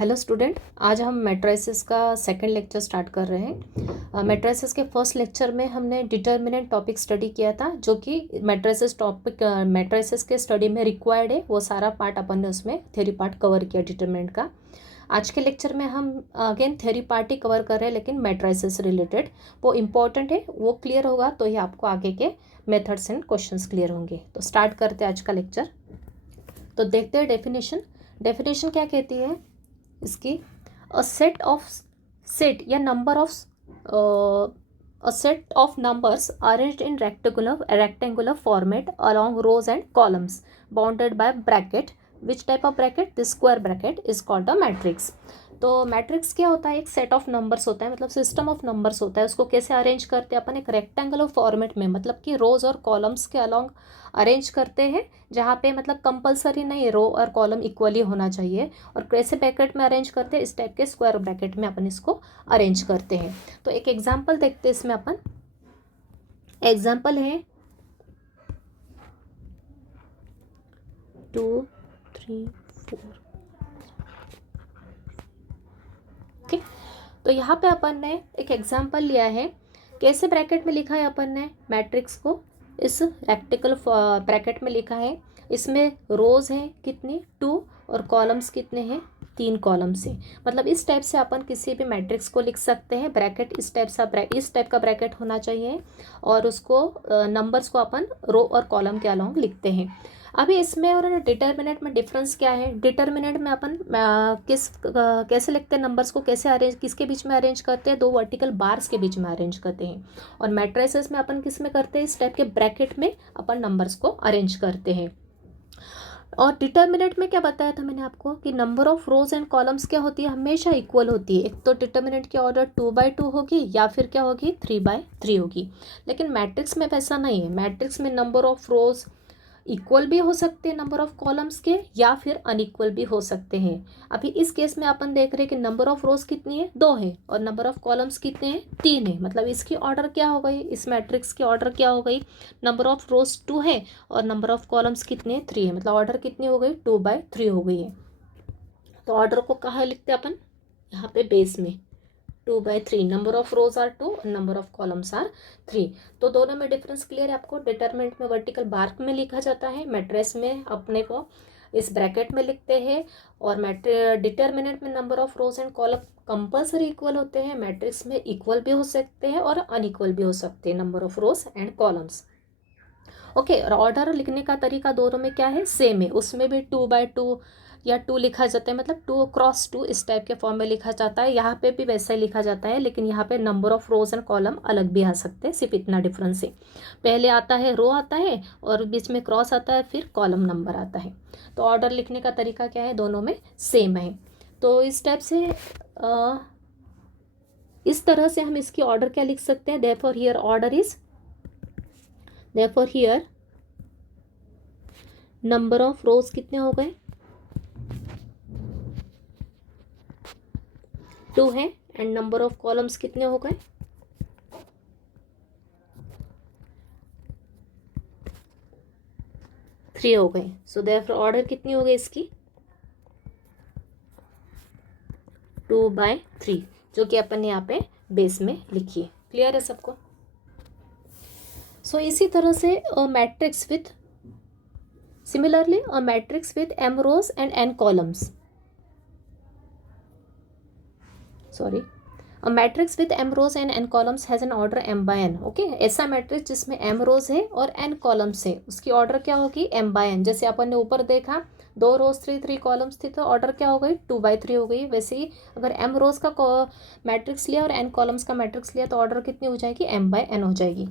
Hello student, आज हम matrices का सेकंड लेक्चर स्टार्ट कर रहे हैं। मैट्रिसेस के फर्स्ट लेक्चर में हमने डिटर्मिनेंट टॉपिक स्टडी किया था, जो कि मैट्रिसेस के स्टडी में रिक्वायर्ड है। वो सारा पार्ट अपन ने उसमें थ्योरी पार्ट कवर किया डिटर्मिनेंट का। आज के लेक्चर में हम अगेन थ्योरी पार्ट ही कवर कर रहे हैं, लेकिन मैट्रिसेस रिलेटेड वो इम्पॉर्टेंट है। वो क्लियर होगा तो ही आपको आगे के मेथड्स एंड क्वेश्चंस क्लियर होंगे। तो स्टार्ट करते हैं आज का लेक्चर। तो देखते हैं डेफिनेशन क्या कहती है इसकी। अ सेट या number of a set of numbers arranged in rectangular format along rows and columns bounded by bracket. Which type of bracket? This square bracket is called a matrix. तो matrix क्या होता है? एक set of numbers होता है, मतलब system of numbers होता है। उसको कैसे अरेंज करते हैं अपन? एक रेक्टेंगुलर फॉर्मेट में, मतलब कि रोज और कॉलम्स के अलॉन्ग अरेंज करते हैं, जहाँ पे मतलब कंपलसरी नहीं रो और कॉलम इक्वली होना चाहिए। और कैसे ब्रैकेट में अरेंज करते हैं? इस टाइप के स्क्वायर ब्रैकेट में अपन इसको अरेंज करते हैं। तो एक एग्जाम्पल देखते हैं इसमें अपन। एग्जाम्पल है 2 3 4। ठीक, तो यहाँ पे अपन ने एक एग्जाम्पल लिया है। कैसे ब्रैकेट में लिखा है अपन ने मैट्रिक्स को? इस रेक्टेंगल ब्रैकेट में लिखा है। इसमें रोज हैं कितनी? 2 और कॉलम्स कितने हैं? 3 कॉलम्स है। मतलब इस टाइप से अपन किसी भी मैट्रिक्स को लिख सकते हैं। ब्रैकेट इस टाइप का ब्रैकेट होना चाहिए, और उसको नंबर्स को अपन रो और कॉलम के अलॉन्ग लिखते हैं। अभी इसमें और डिटर्मिनेंट में डिफरेंस क्या है? डिटर्मिनेंट में अपन कैसे लिखते हैं नंबर्स को? कैसे अरेंज, किसके बीच में अरेंज करते हैं? 2 वर्टिकल बार्स के बीच में अरेंज करते हैं। और मैट्रिसेस में अपन किस में करते हैं? इस टाइप के ब्रैकेट में अपन नंबर्स को अरेंज करते हैं। और डिटर्मिनेंट में क्या बताया था मैंने आपको कि number of rows and columns क्या होती है? हमेशा इक्वल होती है। एक तो डिटर्मिनेंट की ऑर्डर 2/2 होगी, या फिर क्या होगी? 3/3 होगी। लेकिन मैट्रिक्स में वैसा नहीं है। मैट्रिक्स में नंबर ऑफ रोज इक्वल भी हो सकते हैं नंबर ऑफ कॉलम्स के, या फिर अनइक्वल भी हो सकते हैं। अभी इस केस में अपन देख रहे हैं कि नंबर ऑफ रोज कितनी है? 2 है, और नंबर ऑफ कॉलम्स कितने हैं? 3 है। मतलब इसकी ऑर्डर क्या हो गई? इस मैट्रिक्स की ऑर्डर क्या हो गई? नंबर ऑफ रोज 2 है और नंबर ऑफ कॉलम्स कितने? 3 है। मतलब ऑर्डर कितनी हो गई? 2/3 हो गई है। तो ऑर्डर को कहाँ लिखते हैं अपन? यहाँ पे बेस में 2/3। Number of rows are 2, number of columns are 3। तो दोनों में डिफरेंस क्लियर है आपको। डिटरमिनेंट में वर्टिकल बार में लिखा जाता है, मैट्रिक्स में अपने को इस ब्रैकेट में लिखते हैं। और डिटरमिनेंट में number of rows and column compulsory equal होते हैं। मैट्रिक्स में इक्वल भी हो सकते हैं और अनइक्वल भी हो सकते हैं number of rows and columns. Okay, और ऑर्डर लिखने का तरीका दोनों में क्या है? सेम है। उसमें भी 2/2 या 2 लिखा जाता है, मतलब 2x2 इस टाइप के फॉर्म में लिखा जाता है। यहाँ पे भी वैसा ही लिखा जाता है, लेकिन यहाँ पे number of rows and column अलग भी आ सकते हैं। सिर्फ इतना डिफरेंस है। पहले आता है रो आता है, और बीच में क्रॉस आता है, फिर कॉलम नंबर आता है। तो ऑर्डर लिखने का तरीका क्या है? दोनों में सेम है। तो इस टाइप से इस तरह से हम इसकी ऑर्डर क्या लिख सकते हैं? Therefore here order is, therefore here number of रोज कितने हो गए? 2 है। एंड नंबर ऑफ कॉलम्स कितने हो गए? 3 हो गए। सो देयरफॉर ऑर्डर कितनी हो गई इसकी? 2/3, जो कि अपन ने यहाँ पे बेस में लिखी है। क्लियर है सबको? सो इसी तरह से matrix with Similarly, a matrix with m rows and n columns. Sorry. A matrix with m rows and n columns has an order m/n. Okay? ऐसा मैट्रिक्स जिसमें m rows है और n columns है, उसकी ऑर्डर क्या होगी? m/n। जैसे अपन ने ऊपर देखा 2 रोज 3 कॉलम्स थी, तो ऑर्डर क्या हो गई? 2/3 हो गई। वैसे ही अगर m रोज का मैट्रिक्स लिया और n कॉलम्स का मैट्रिक्स लिया, तो ऑर्डर कितनी हो जाएगी? m/n हो जाएगी।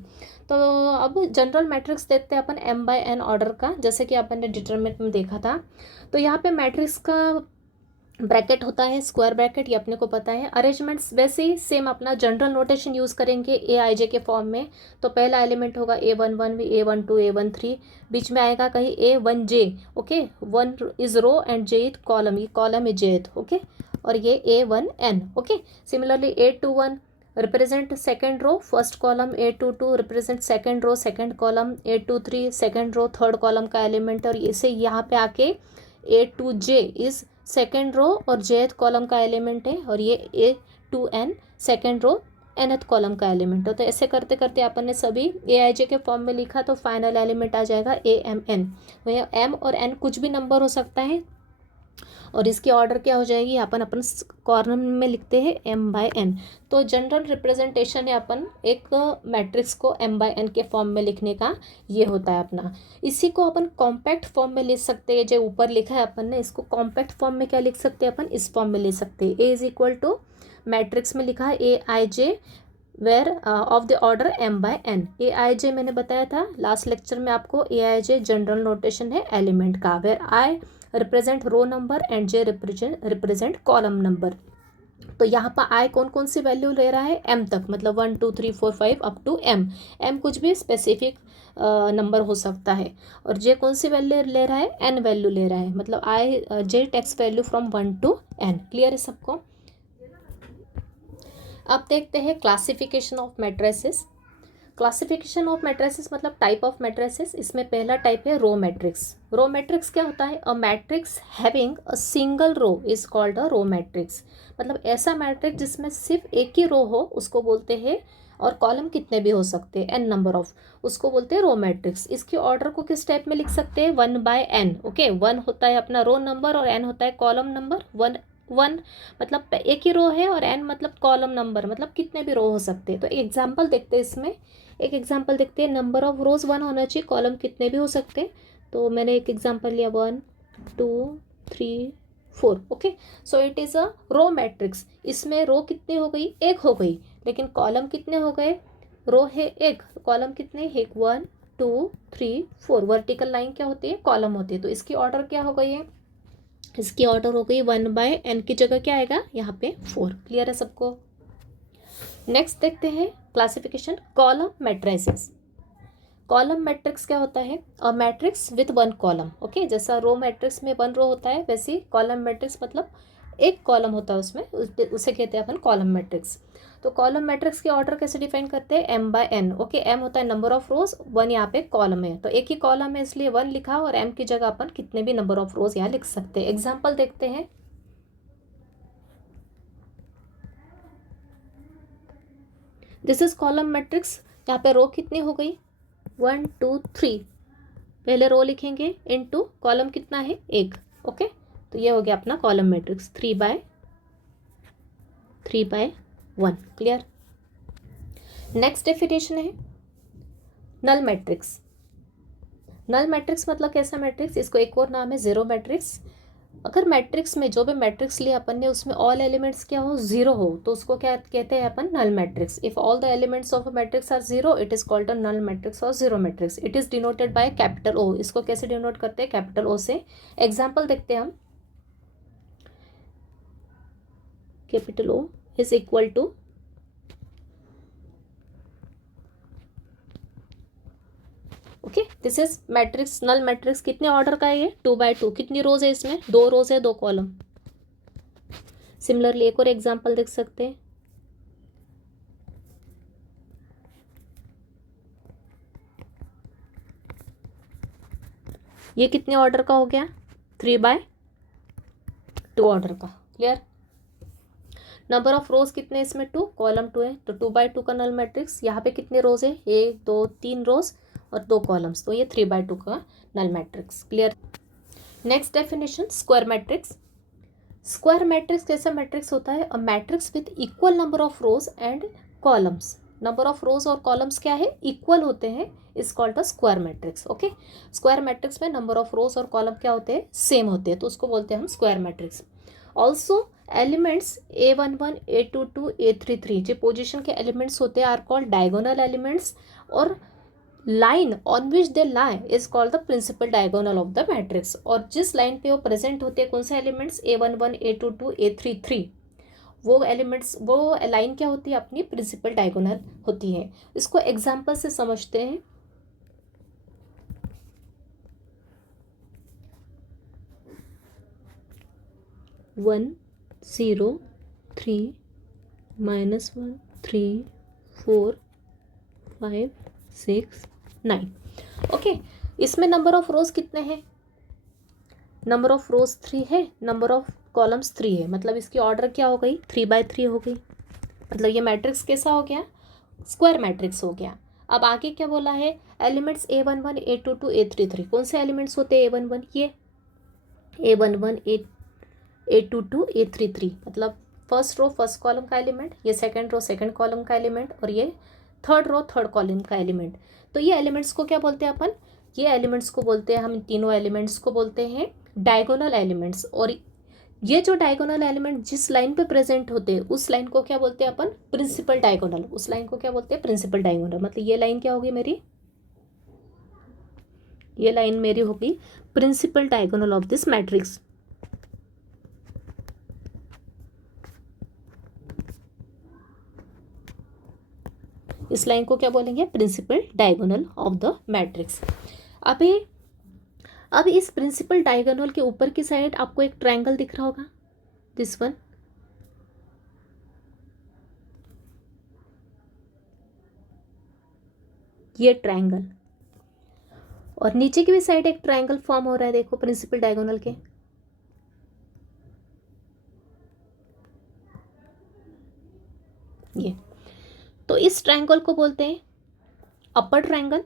तो अब जनरल मैट्रिक्स देखते हैं अपन m/n ऑर्डर का, जैसे कि अपन ने डिटरमिनेंट में देखा था। तो यहाँ पे मैट्रिक्स का ब्रैकेट होता है स्क्वायर ब्रैकेट, ये अपने को पता है। अरेंजमेंट्स वैसे ही सेम अपना जनरल नोटेशन यूज़ करेंगे AIJ के फॉर्म में। तो पहला एलिमेंट होगा A11, A12, A13, बीच में आएगा कहीं A1J। Okay, 1 is row and J is column, ये कॉलम इज Jth। ओके, और ये A1N। Okay, similarly A21 represent second row first column, A22 represent second row second column, A23 second row third column का element, और इसे यहाँ पे आके A2J is second row और जेथ कॉलम का एलिमेंट है, और ये A2N second row nth column का एलिमेंट है। तो ऐसे करते करते अपन ने सभी AIJ के फॉर्म में लिखा, तो फाइनल एलिमेंट आ जाएगा AMN। तो M और N कुछ भी नंबर हो सकता है, और इसकी ऑर्डर क्या हो जाएगी, अपन कॉर्नर में लिखते हैं M/N। तो जनरल रिप्रेजेंटेशन है अपन एक मैट्रिक्स को M/N के फॉर्म में लिखने का, ये होता है अपना। इसी को अपन कॉम्पैक्ट फॉर्म में लिख सकते हैं, जो ऊपर लिखा है अपन ने, इसको कॉम्पैक्ट फॉर्म में क्या लिख सकते हैं अपन, इस फॉर्म में ले सकते हैं। A is equal to matrix में लिखा है AIJ where of the order M/N। AIJ मैंने बताया था लास्ट लेक्चर में आपको, AIJ जनरल नोटेशन है एलिमेंट का, where I represent row number and J represent column number. तो यहाँ पर I कौन कौन सी वैल्यू ले रहा है, M तक, मतलब 1 2 3 4 5 अप टू M। M कुछ भी स्पेसिफिक नंबर हो सकता है। और J कौन सी वैल्यू ले रहा है, N वैल्यू ले रहा है, मतलब J takes value from 1 to N। Clear है सबको। अब देखते हैं classification of matrices. Classification of matrices मतलब टाइप ऑफ मैट्रिसेस। इसमें पहला टाइप है रो मैट्रिक्स। रो मैट्रिक्स क्या होता है, a matrix having a single row is called a row matrix. मतलब ऐसा मैट्रिक्स जिसमें सिर्फ एक ही रो हो उसको बोलते हैं, और कॉलम कितने भी हो सकते हैं, n नंबर ऑफ, उसको बोलते हैं रो मैट्रिक्स। इसके ऑर्डर को किस टाइप में लिख सकते हैं, 1/n। ओके, 1 होता है अपना रो नंबर और n होता है कॉलम नंबर। 1 मतलब एक ही रो है, और n मतलब कॉलम नंबर, मतलब कितने भी रो हो सकते हैं। तो एग्जाम्पल देखते हैं इसमें, एक एग्जाम्पल देखते हैं। नंबर ऑफ रोज 1 होना चाहिए, कॉलम कितने भी हो सकते हैं। तो मैंने एक एग्जाम्पल लिया 1 2 3 4। Okay, so it is a row matrix. इसमें रो कितनी हो गई, एक हो गई, लेकिन कॉलम कितने हो गए, रो है एक, कॉलम कितने, एक 1 2 3 4। वर्टिकल लाइन क्या होती है, कॉलम होती है। तो इसकी ऑर्डर क्या हो गई है, इसकी ऑर्डर हो गई 1/n की जगह क्या आएगा यहाँ पे 4। क्लियर है सबको। नेक्स्ट देखते हैं classification column matrices. Column matrix क्या होता है, a matrix with 1 column. Okay, जैसा रो मैट्रिक्स में 1 रो होता है, वैसे कॉलम मैट्रिक्स मतलब एक कॉलम होता है उसमें, उसे कहते हैं अपन कॉलम मैट्रिक्स। तो कॉलम मैट्रिक्स के ऑर्डर कैसे डिफाइन करते हैं, M/N। ओके, M होता है नंबर ऑफ रोज, 1 यहाँ पे कॉलम है, तो एक ही कॉलम है इसलिए 1 लिखा, और M की जगह अपन कितने भी नंबर ऑफ रोज यहाँ लिख सकते हैं। एग्जाम्पल देखते हैं। This is column matrix. यहाँ पे रो कितनी हो गई, 1 2 3। पहले रो लिखेंगे इनटू कॉलम कितना है, एक। ओके, तो ये हो गया अपना column matrix 3/1। Clear. Next definition है नल मैट्रिक्स। नल मैट्रिक्स मतलब कैसा मैट्रिक्स, इसको एक और नाम है जीरो मैट्रिक्स। अगर मैट्रिक्स में जो भी मैट्रिक्स लिया अपन ने उसमें ऑल एलिमेंट्स क्या हो, जीरो हो, तो उसको क्या कहते हैं अपन, null matrix. If all the elements of a matrix are zero, it is called a null matrix और zero matrix. It is denoted by capital O। इसको कैसे डिनोट करते हैं, कैपिटल O से। एग्जाम्पल देखते हैं हम। Capital O is equal to, okay, this is matrix, null matrix. कितने ऑर्डर का है ये, 2/2। कितनी रोज है इसमें, 2 रोज है, 2 कॉलम। सिमिलरली एक और एग्जाम्पल देख सकते हैं। ये कितने ऑर्डर का हो गया, 3/2 ऑर्डर का। क्लियर। नंबर ऑफ रोज कितने इसमें, 2, कॉलम 2 है, तो 2/2 का नल मैट्रिक्स। यहाँ पे कितने रोज है, 1 2 3 रोज और 2 कॉलम्स, तो ये 3/2 का null matrix. Clear. Next definition square matrix. Square matrix कैसा मैट्रिक्स होता है, a matrix with equal number of rows and columns. Number of rows और कॉलम्स क्या है, इक्वल होते हैं, is called a square matrix. Okay, square matrix में number of rows और कॉलम क्या होते हैं, सेम होते हैं, तो उसको बोलते हैं हम square matrix. Also elements A11 A22 A33 जो पोजिशन के एलिमेंट्स होते हैं आर कॉल्ड डायगोनल एलिमेंट्स, और line on which they lie is called the principal diagonal of the matrix. और जिस लाइन पे वो प्रेजेंट होते हैं, कौन से एलिमेंट्स, A11 A22 A33, वो एलिमेंट्स, वो लाइन क्या होती है, अपनी प्रिंसिपल डायगोनल होती है। इसको एग्जाम्पल से समझते हैं। 1 0 3 -1 3 4 5 6 9। ओके, इसमें नंबर ऑफ रोज कितने हैं, नंबर ऑफ रोज 3 है, नंबर ऑफ कॉलम्स 3 है, मतलब इसकी ऑर्डर क्या हो गई, 3 by 3 हो गई। मतलब ये मैट्रिक्स कैसा हो गया, स्क्वायर मैट्रिक्स हो गया। अब आगे क्या बोला है, एलिमेंट्स A11 A22 A33, कौन से एलिमेंट्स होते हैं A11, ये A11 A22 A33, मतलब फर्स्ट रो फर्स्ट कॉलम का एलिमेंट, ये सेकंड रो सेकंड कॉलम का एलिमेंट, और ये थर्ड रो थर्ड कॉलम का एलिमेंट। तो ये एलिमेंट्स को क्या बोलते हैं अपन, ये एलिमेंट्स को बोलते हैं, हम इन तीनों एलिमेंट्स को बोलते हैं डायगोनल एलिमेंट्स। और ये जो डायगोनल एलिमेंट जिस लाइन पे प्रेजेंट होते हैं उस लाइन को क्या बोलते हैं अपन, प्रिंसिपल डायगोनल। उस लाइन को क्या बोलते हैं, प्रिंसिपल डायगोनल। मतलब ये लाइन क्या होगी मेरी, ये लाइन मेरी होगी principal diagonal of this matrix. इस लाइन को क्या बोलेंगे, principal diagonal of the matrix. अब इस प्रिंसिपल डायगोनल के ऊपर की साइड आपको एक ट्रायंगल दिख रहा होगा, दिस वन, ये ट्रायंगल, और नीचे की भी साइड एक ट्रायंगल फॉर्म हो रहा है, देखो प्रिंसिपल डायगोनल के, ये। तो इस ट्रायंगल को बोलते हैं अपर ट्रायंगल।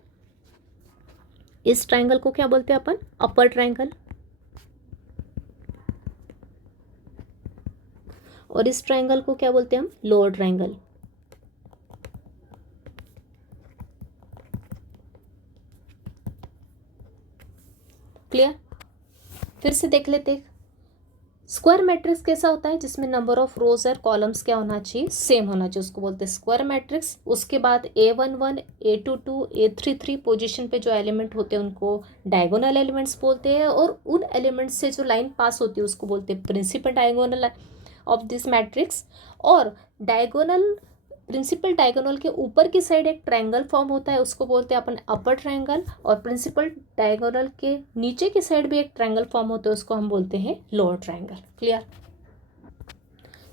इस ट्रायंगल को क्या बोलते हैं अपन, अपर ट्रायंगल। और इस ट्रायंगल को क्या बोलते हैं हम, लोअर ट्रायंगल। क्लियर, फिर से देख लेते हैं। स्क्वायर मैट्रिक्स कैसा होता है, जिसमें नंबर ऑफ रोज और कॉलम्स क्या होना चाहिए, सेम होना चाहिए, उसको बोलते हैं स्क्वायर मैट्रिक्स। उसके बाद A11 A22 A33 पोजीशन पे जो एलिमेंट होते हैं उनको डायगोनल एलिमेंट्स बोलते हैं, और उन एलिमेंट्स से जो लाइन पास होती है उसको बोलते हैं principal diagonal of this matrix. और डायगोनल, प्रिंसिपल डायगोनल के ऊपर की साइड एक ट्रायंगल फॉर्म होता है, उसको बोलते हैं अपन अपर ट्रायंगल। और प्रिंसिपल डायगोनल के नीचे की साइड भी एक ट्रायंगल फॉर्म होता है, उसको हम बोलते हैं lower triangle. Clear,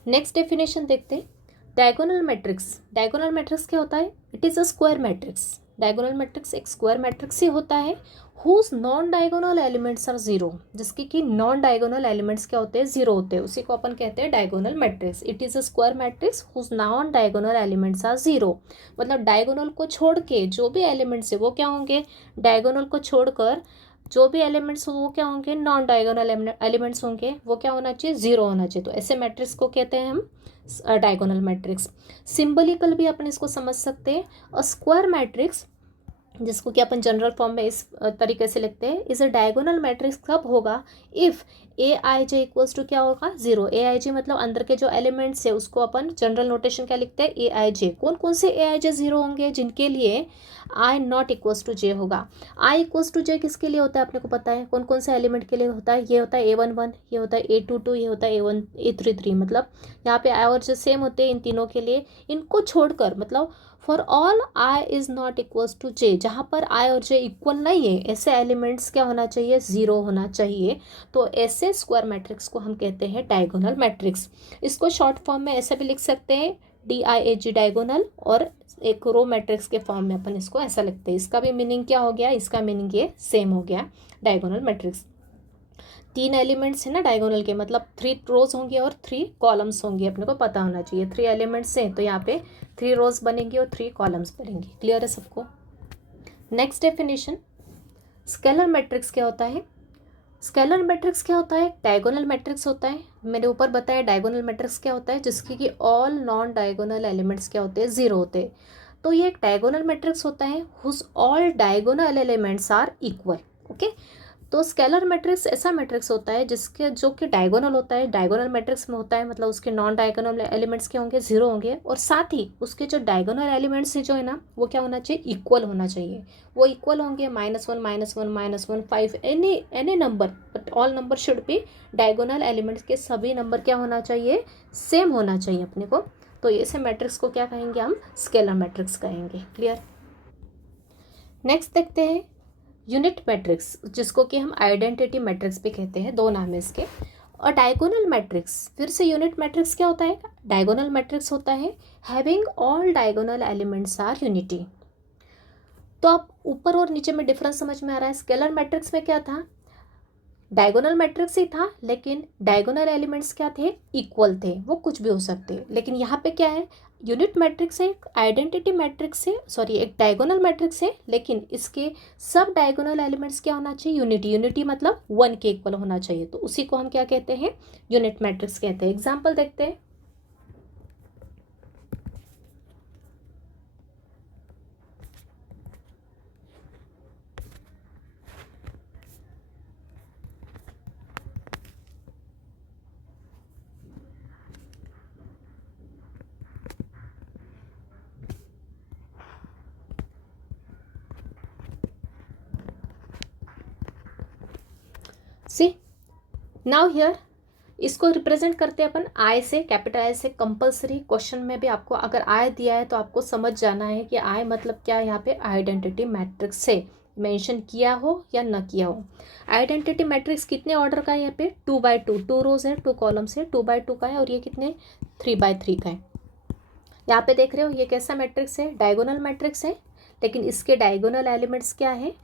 next definition देखते हैं। डायगोनल मैट्रिक्स, डायगोनल मैट्रिक्स क्या होता है, it is a square matrix. Diagonal matrix एक स्क्वायर मैट्रिक्स ही होता है, whose non diagonal elements are zero, जिसके कि नॉन डायगोनल एलिमेंट्स क्या होते हैं, जीरो होते हैं, उसी को अपन कहते हैं diagonal matrix. It is a square matrix whose non diagonal elements are zero. मतलब डायगोनल को छोड़ के जो भी एलिमेंट्स है वो क्या होंगे, डायगोनल को छोड़कर जो भी एलिमेंट्स हो वो क्या होंगे, नॉन डायगोनल एलिमेंट्स होंगे, वो क्या होना चाहिए, जीरो होना चाहिए। तो ऐसे मैट्रिक्स को कहते हैं हम डायगोनल मैट्रिक्स। सिंबलिकल भी अपन इसको समझ सकते हैं। और स्क्वायर मैट्रिक्स, जिसको कि अपन जनरल फॉर्म में इस तरीके से लिखते हैं, इज अ डायगोनल मैट्रिक्स कब होगा, इफ़ Aij इक्वल्स टू क्या होगा, जीरो। Aij मतलब अंदर के जो एलिमेंट्स है उसको अपन जनरल नोटेशन क्या लिखते हैं, Aij। कौन कौन से Aij जीरो होंगे, जिनके लिए I नॉट इक्वल्स टू जे होगा। I इक्वल्स टू जे किसके लिए होता है, अपने को पता है कौन कौन से एलिमेंट के लिए होता है, ये होता है A11, ये होता है A22, ये होता है A33। मतलब यहाँ पे I और जे सेम होते हैं इन तीनों के लिए। इनको छोड़कर, मतलब for all I is not equals to J, जहाँ पर I और जे इक्वल नहीं है, ऐसे एलिमेंट्स क्या होना चाहिए, ज़ीरो होना चाहिए। तो ऐसे स्क्वायर मैट्रिक्स को हम कहते हैं डायगोनल मैट्रिक्स। इसको शॉर्ट फॉर्म में ऐसा भी लिख सकते हैं, DIAG डायगोनल, और एक रो मैट्रिक्स के फॉर्म में अपन इसको ऐसा लिखते हैं। इसका भी मीनिंग क्या हो गया, इसका मीनिंग ये सेम हो गया, डायगोनल मैट्रिक्स। तीन एलिमेंट्स है ना डायगोनल के, मतलब 3 रोज होंगे और 3 कॉलम्स होंगे, अपने को पता होना चाहिए। 3 एलिमेंट्स हैं तो यहाँ पे 3 रोज बनेंगी और 3 कॉलम्स बनेंगी। क्लियर है सबको। नेक्स्ट डेफिनेशन, स्केलर मैट्रिक्स क्या होता है। स्केलर मैट्रिक्स क्या होता है, डायगोनल मैट्रिक्स होता है। मैंने ऊपर बताया डायगोनल मैट्रिक्स क्या होता है, जिसकी कि ऑल नॉन डायगोनल एलिमेंट्स क्या होते हैं, जीरो होते हैं। तो ये एक डायगोनल मैट्रिक्स होता है whose all diagonal elements are equal. Okay, तो स्केलर मैट्रिक्स ऐसा मैट्रिक्स होता है जिसके जो कि डायगोनल होता है, डायगोनल मैट्रिक्स में होता है, मतलब उसके नॉन डायगोनल एलिमेंट्स क्या होंगे, जीरो होंगे, और साथ ही उसके जो डायगोनल एलिमेंट्स जो है ना वो क्या होना चाहिए, इक्वल होना चाहिए। वो इक्वल होंगे -1 -1 -1 5 any number, but all number should be, diagonal elements के सभी नंबर क्या होना चाहिए, सेम होना चाहिए अपने को। तो ऐसे मैट्रिक्स को क्या कहेंगे हम, स्केलर मैट्रिक्स कहेंगे। क्लियर। नेक्स्ट देखते हैं यूनिट मैट्रिक्स, जिसको कि हम आइडेंटिटी मैट्रिक्स भी कहते हैं, दो नाम है इसके। और डायगोनल मैट्रिक्स, फिर से यूनिट मैट्रिक्स क्या होता है, डायगोनल मैट्रिक्स होता है having all diagonal elements are unity. तो आप ऊपर और नीचे में डिफरेंस समझ में आ रहा है। स्केलर मैट्रिक्स में क्या था, डायगोनल मैट्रिक्स ही था, लेकिन डायगोनल एलिमेंट्स क्या थे, इक्वल थे, वो कुछ भी हो सकते। लेकिन यहाँ पे क्या है, यूनिट मैट्रिक्स है, एक आइडेंटिटी मैट्रिक्स है, सॉरी एक डायगोनल मैट्रिक्स है, लेकिन इसके सब डायगोनल एलिमेंट्स क्या होना चाहिए, यूनिटी। यूनिटी मतलब 1 के इक्वल होना चाहिए, तो उसी को हम क्या कहते हैं, यूनिट मैट्रिक्स कहते हैं। एग्जाम्पल देखते हैं। सी नाउ हियर, इसको रिप्रेजेंट करते हैं अपन आई से, कैपिटल आई से। कंपलसरी क्वेश्चन में भी आपको अगर आई दिया है तो आपको समझ जाना है कि आई मतलब क्या, यहाँ पे आइडेंटिटी मैट्रिक्स से मेंशन किया हो या न किया हो। आइडेंटिटी मैट्रिक्स कितने ऑर्डर का है, यहाँ पे 2x2, 2 रोज है, 2 कॉलम्स है, 2x2 का है, और ये कितने 3x3 का है। यहाँ पे देख रहे हो ये कैसा मैट्रिक्स है, डायगोनल मैट्रिक्स है, लेकिन इसके डायगोनल एलिमेंट्स क्या है,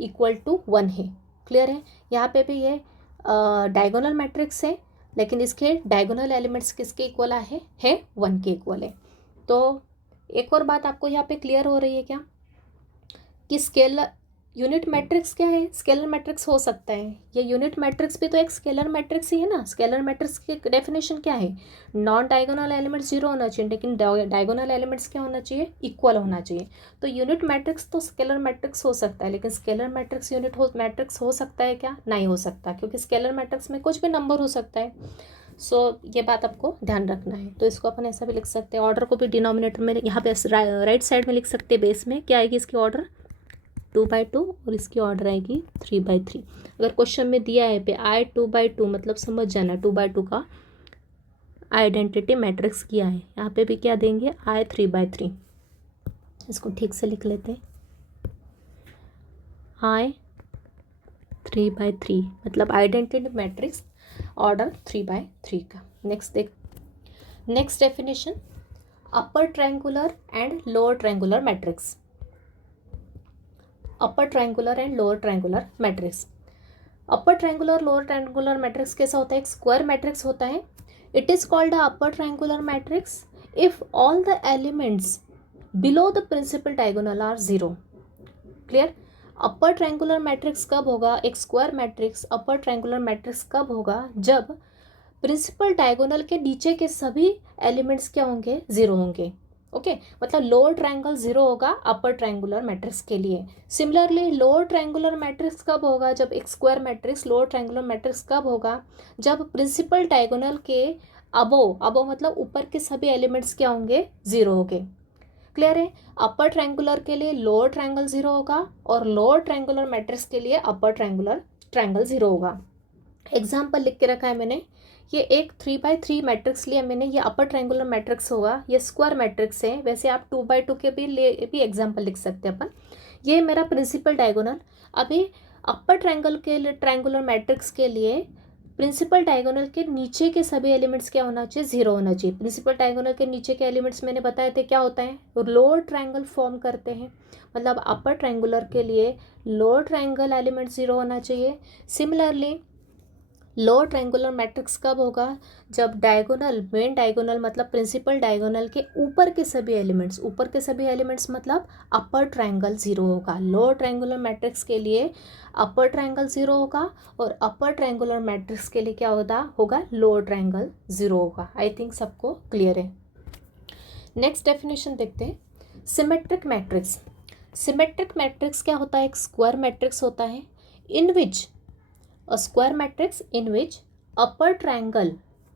इक्वल टू 1 है। क्लियर है। यहाँ पे भी ये डायगोनल मैट्रिक्स है, लेकिन इसके डायगोनल एलिमेंट्स किसके इक्वल है 1 के इक्वल है। तो एक और बात आपको यहाँ पे क्लियर हो रही है क्या, कि स्केलर यूनिट मैट्रिक्स क्या है, स्केलर मैट्रिक्स हो सकता है। ये यूनिट मैट्रिक्स भी तो एक स्केलर मैट्रिक्स ही है ना। स्केलर मैट्रिक्स की डेफिनेशन क्या है, नॉन डायगोनल एलिमेंट 0 होना चाहिए, लेकिन डायगोनल एलिमेंट्स क्या होना चाहिए, इक्वल होना चाहिए। तो यूनिट मैट्रिक्स तो स्केलर मैट्रिक्स हो सकता है, लेकिन स्केलर मैट्रिक्स यूनिट मैट्रिक्स हो सकता है क्या, नहीं हो सकता, क्योंकि स्केलर मैट्रिक्स में कुछ भी नंबर हो सकता है। ये बात आपको ध्यान रखना है। तो इसको अपन ऐसा भी लिख सकते हैं, ऑर्डर को भी डिनोमिनेटर में यहाँ पे राइट साइड में लिख सकते हैं। बेस में क्या आएगी इसकी ऑर्डर, 2x2, और इसकी ऑर्डर आएगी 3x3। अगर क्वेश्चन में दिया है पे आई 2x2, मतलब समझ जाना 2x2 का आइडेंटिटी मैट्रिक्स किया है। यहाँ पे भी क्या देंगे, आई 3x3। इसको ठीक से लिख लेते हैं, आई 3x3 मतलब आइडेंटिटी मैट्रिक्स ऑर्डर 3x3 का। Next definition, upper triangular and lower triangular matrix. Upper triangular and lower triangular matrix. Upper triangular lower triangular matrix कैसा होता है, एक स्क्वायर मैट्रिक्स होता है। It is called a upper triangular matrix if all the elements below the principal diagonal are 0। Clear. Upper triangular matrix कब होगा, एक square matrix upper triangular matrix कब होगा, जब प्रिंसिपल डायगोनल के नीचे के सभी एलिमेंट्स क्या होंगे, 0 होंगे। ओके मतलब लोअर ट्रायंगल 0 होगा अपर ट्रायंगुलर मैट्रिक्स के लिए। सिमिलरली लोअर ट्रायंगुलर मैट्रिक्स कब होगा, जब एक square matrix lower triangular matrix कब होगा, जब प्रिंसिपल डायगोनल के अबो मतलब ऊपर के सभी एलिमेंट्स क्या होंगे, 0 होंगे। क्लियर है। अपर ट्रायंगुलर के लिए लोअर ट्रायंगल 0 होगा, और लोअर ट्रायंगुलर मैट्रिक्स के लिए अपर ट्रायंगल 0 होगा। एग्जाम्पल लिख के रखा है मैंने, ये एक 3x3 मैट्रिक्स लिया मैंने, ये अपर ट्रायंगुलर मैट्रिक्स होगा, ये स्क्वायर मैट्रिक्स है। वैसे आप 2x2 के भी एग्जाम्पल लिख सकते हैं अपन। ये मेरा प्रिंसिपल डायगोनल। अभी अपर ट्रायंगुलर मैट्रिक्स के लिए प्रिंसिपल डायगोनल के नीचे के सभी एलिमेंट्स क्या होना चाहिए, 0 होना चाहिए। प्रिंसिपल डायगोनल के नीचे के एलिमेंट्स मैंने बताए थे क्या होता है, लोअर ट्रायंगल फॉर्म करते हैं। मतलब अपर ट्रायंगुलर के लिए लोअर ट्रायंगल एलिमेंट 0 होना चाहिए। सिमिलरली लोअर ट्रायंगुलर मैट्रिक्स कब होगा, जब मेन डायगोनल मतलब प्रिंसिपल डायगोनल के ऊपर के सभी एलिमेंट्स मतलब अपर ट्रायंगल 0 होगा। लोअर ट्रायंगुलर मैट्रिक्स के लिए अपर ट्रायंगल 0 होगा, और अपर ट्रायंगुलर मैट्रिक्स के लिए क्या होगा लोअर ट्रायंगल 0 होगा। आई थिंक सबको क्लियर है। नेक्स्ट डेफिनेशन देखते हैं, सिमेट्रिक मैट्रिक्स। सिमेट्रिक मैट्रिक्स क्या होता है, एक स्क्वायर मैट्रिक्स होता है, इन विच a square matrix in which upper triangle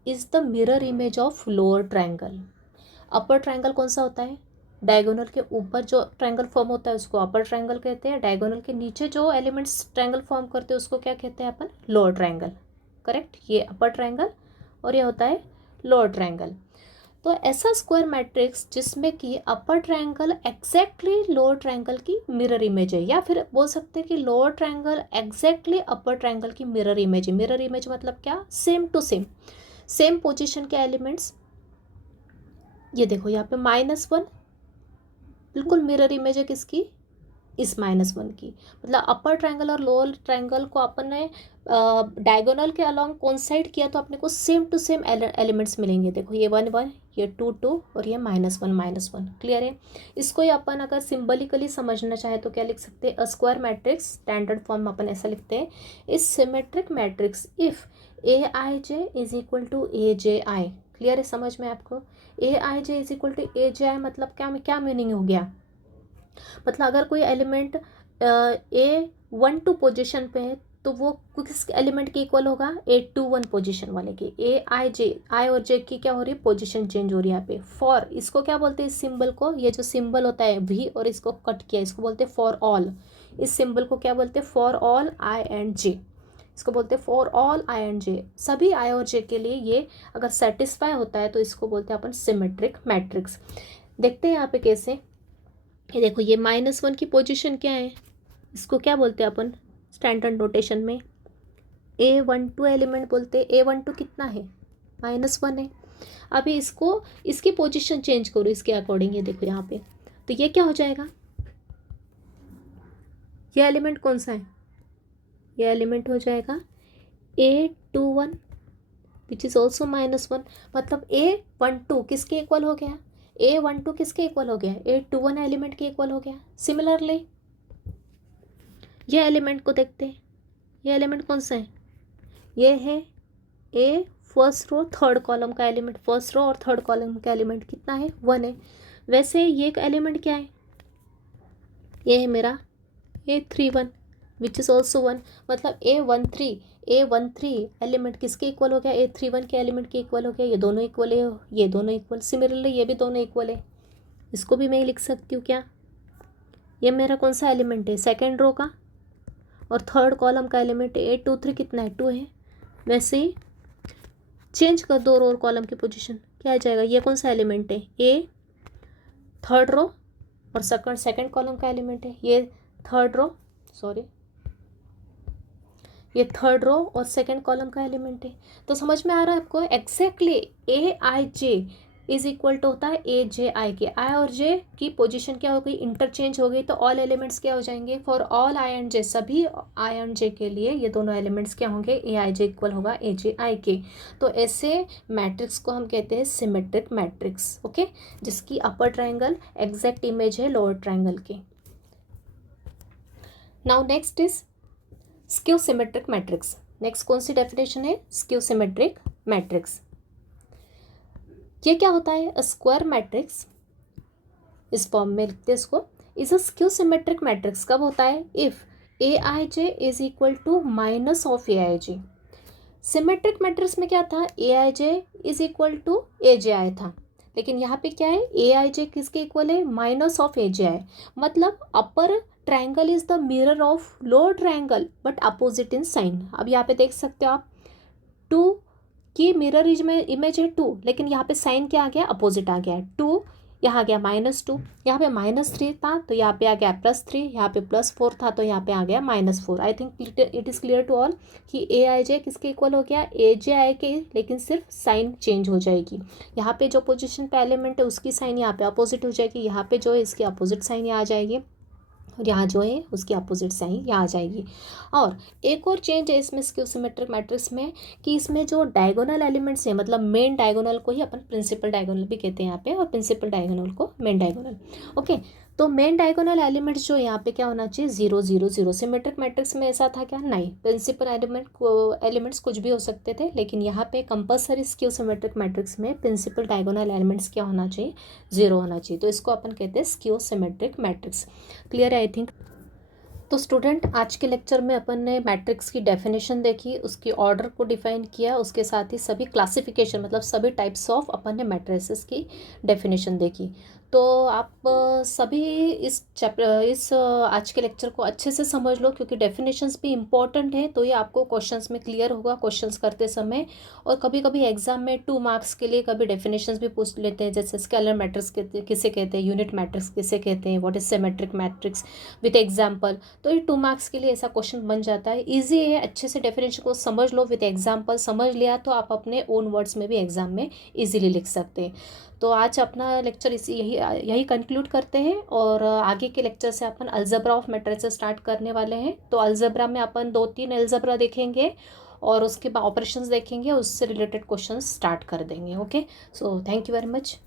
is the mirror image of lower triangle। Upper triangle कौन सा होता है, डायगोनल के ऊपर जो ट्रायंगल फॉर्म होता है उसको अपर ट्रायंगल कहते हैं। डायगोनल के नीचे जो एलिमेंट्स ट्रायंगल फॉर्म करते हैं उसको क्या कहते हैं अपन, लोअर ट्रायंगल। करेक्ट, ये अपर ट्रायंगल और ये होता है लोअर ट्रायंगल। तो ऐसा स्क्वायर मैट्रिक्स जिसमें कि अपर ट्रायंगल एग्जैक्टली लोअर ट्रायंगल की मिरर इमेज है, या फिर बोल सकते हैं कि लोअर ट्रायंगल एग्जैक्टली अपर ट्रायंगल की मिरर इमेज है। मिरर इमेज मतलब क्या, सेम टू सेम पोजीशन के एलिमेंट्स। ये देखो यहाँ पे -1 बिल्कुल मिरर इमेज है किसकी, इस -1 की, मतलब अपर ट्रायंगल और लोअर ट्रायंगल को अपन ने डायगोनल के अलॉन्ग कोइंसाइड किया तो अपने को सेम टू सेम एलिमेंट्स मिलेंगे। देखो ये 1 1, ये 2 2 और ये -1 -1। क्लियर है। इसको ही अपन अगर सिम्बलिकली समझना चाहे तो क्या लिख सकते हैं, a square matrix, standard form अपन ऐसा लिखते हैं, is symmetric matrix if AIJ is equal to AJI। Clear है समझ में आपको। AIJ is equal to AJI मतलब क्या मीनिंग हो गया, मतलब अगर कोई एलिमेंट A12 पोजीशन पे है तो वो किस एलिमेंट के इक्वल होगा, A21 पोजीशन वाले के। आई और जे की क्या हो रही है, पोजीशन चेंज हो रही है यहाँ पे। फॉर, इसको क्या बोलते हैं, इस सिंबल को, ये जो सिंबल होता है V और इसको कट किया, इसको बोलते हैं फॉर ऑल। इस सिंबल को क्या बोलते हैं, for all I and J। इसको बोलते हैं for all I and J, सभी I और J के लिए ये अगर सेटिस्फाई होता है तो इसको बोलते हैं अपन सिमेट्रिक मैट्रिक्स। देखते हैं यहाँ पे कैसे। ये देखो ये -1 की पोजीशन क्या है, इसको क्या बोलते हैं अपन स्टैंडर्ड नोटेशन में, A12 एलिमेंट बोलते हैं। A12 कितना है, -1 है। अभी इसको, इसकी पोजीशन चेंज करो इसके अकॉर्डिंग, ये देखो यहाँ पे, तो ये क्या हो जाएगा, ये एलिमेंट कौन सा है, ये एलिमेंट हो जाएगा A21 विच इज़ ऑल्सो -1। मतलब A12 किसके इक्वल हो गया, A12 किसके इक्वल हो गया, A21 एलिमेंट के इक्वल हो गया। सिमिलरली ये एलिमेंट को देखते हैं, ये एलिमेंट कौन सा है, ये है A first row third column का एलिमेंट, फर्स्ट रो और थर्ड कॉलम का एलिमेंट कितना है, 1 है। वैसे ये एक एलिमेंट क्या है, ये है मेरा A31 विच इज़ ऑल्सो 1। मतलब A13 एलिमेंट किसके इक्वल हो गया, A31 के एलिमेंट के इक्वल हो गया। ये दोनों इक्वल है, ये दोनों इक्वल, सिमिलरली ये भी दोनों इक्वल है। इसको भी मैं लिख सकती हूँ क्या, ये मेरा कौन सा एलिमेंट है, सेकेंड रो का और थर्ड कॉलम का एलिमेंट है। A23 कितना है, 2 है। वैसे ही चेंज कर दो रो और कॉलम की पोजीशन, क्या आ जाएगा, ये कौन सा एलिमेंट है, A थर्ड रो और सेकंड कॉलम का एलिमेंट है। ये थर्ड रो, सॉरी, ये थर्ड रो और सेकंड कॉलम का एलिमेंट है। तो समझ में आ रहा है आपको, exactly AIJ is equal to होता है AJI के। I और J की पोजीशन क्या हो गई, इंटरचेंज हो गई, तो ऑल एलिमेंट्स क्या हो जाएंगे, for all I and J, सभी I एंड J के लिए ये दोनों एलिमेंट्स क्या होंगे, AIJ इक्वल होगा AJI के। तो ऐसे मैट्रिक्स को हम कहते हैं सिमेट्रिक मैट्रिक्स। ओके, जिसकी अपर ट्राइंगल एग्जैक्ट इमेज है लोअर ट्राइंगल के। Now next is skew symmetric matrix. Next कौन सी डेफिनेशन है, स्क्यू सिमेट्रिक मैट्रिक्स। ये क्या होता है, अ स्क्वायर मैट्रिक्स, इस फॉर्म में लिखते हैं इसको, is a skew symmetric matrix कब होता है, if AIJ is equal to minus of AIJ। Symmetric matrix में क्या था, AIJ is equal to AJI था, लेकिन यहाँ पे क्या है, AIJ किसके इक्वल है, माइनस ऑफ AJI। मतलब upper triangle is the mirror of lower triangle but opposite in sign. अब यहाँ पे देख सकते हो आप, 2 की मिरर इमेज है 2, लेकिन यहाँ पे साइन क्या आ गया, अपोजिट आ गया है। 2 यहाँ आ गया -2, यहाँ पे -3 था तो यहाँ पे आ गया +3, यहाँ पे +4 था तो यहाँ पे आ गया -4। I think it is clear to all कि AIJ किसके इक्वल हो गया, AJI के, लेकिन सिर्फ साइन चेंज हो जाएगी। यहाँ पे जो पोजीशन पे एलिमेंट है उसकी साइन यहाँ पे अपोजिट हो जाएगी, यहाँ पे जो है इसकी अपोजिट साइन यहाँ आ जाएगी, और यहाँ जो है उसकी अपोजिट साइन यहाँ आ जाएगी। और एक और चेंज है इसमें स्क्यू सिमेट्रिक मैट्रिक्स में कि इसमें जो डायगोनल एलिमेंट्स हैं, मतलब मेन डायगोनल को ही अपन प्रिंसिपल डायगोनल भी कहते हैं यहाँ पे, और प्रिंसिपल डायगोनल को मेन डायगोनल। ओके, तो मेन डायगोनल एलिमेंट्स जो यहाँ पे क्या होना चाहिए, 0 0 0। सिमेट्रिक मैट्रिक्स में ऐसा था क्या, नहीं, प्रिंसिपल एलिमेंट्स कुछ भी हो सकते थे, लेकिन यहाँ पे कंपलसरी स्क्यू सिमेट्रिक मैट्रिक्स में प्रिंसिपल डायगोनल एलिमेंट्स क्या होना चाहिए, 0 होना चाहिए। तो इसको अपन कहते हैं स्क्यू सिमेट्रिक मैट्रिक्स। क्लियर है आई थिंक। तो स्टूडेंट, आज के लेक्चर में अपन ने मैट्रिक्स की डेफिनेशन देखी, उसकी ऑर्डर को डिफाइन किया, उसके साथ ही सभी क्लासिफिकेशन मतलब सभी टाइप्स ऑफ अपन ने मैट्रिसेस की डेफिनेशन देखी। तो आप सभी इस आज के लेक्चर को अच्छे से समझ लो, क्योंकि डेफिनेशंस भी इम्पॉर्टेंट है, तो ये आपको क्वेश्चंस में क्लियर होगा क्वेश्चंस करते समय। और कभी कभी एग्जाम में 2 मार्क्स के लिए कभी डेफिनेशंस भी पूछ लेते हैं, जैसे स्केलर मैट्रिक्स किसे कहते हैं, यूनिट मैट्रिक्स किसे कहते हैं, what is symmetric matrix with example. तो ये 2 मार्क्स के लिए ऐसा क्वेश्चन बन जाता है। ईजी है, अच्छे से डेफिनेशन को समझ लो, विद एग्जाम्पल समझ लिया तो आप अपने ओन वर्ड्स में भी एग्जाम में ईजिली लिख सकते हैं। तो आज अपना लेक्चर इसी यही यही कंक्लूड करते हैं, और आगे के लेक्चर से अपन अलजेब्रा ऑफ मैट्रिसेस स्टार्ट करने वाले हैं। तो अलजेब्रा में अपन 2-3 अलजेब्रा देखेंगे और उसके बाद ऑपरेशंस देखेंगे, उससे रिलेटेड क्वेश्चंस स्टार्ट कर देंगे। Okay, so thank you very much.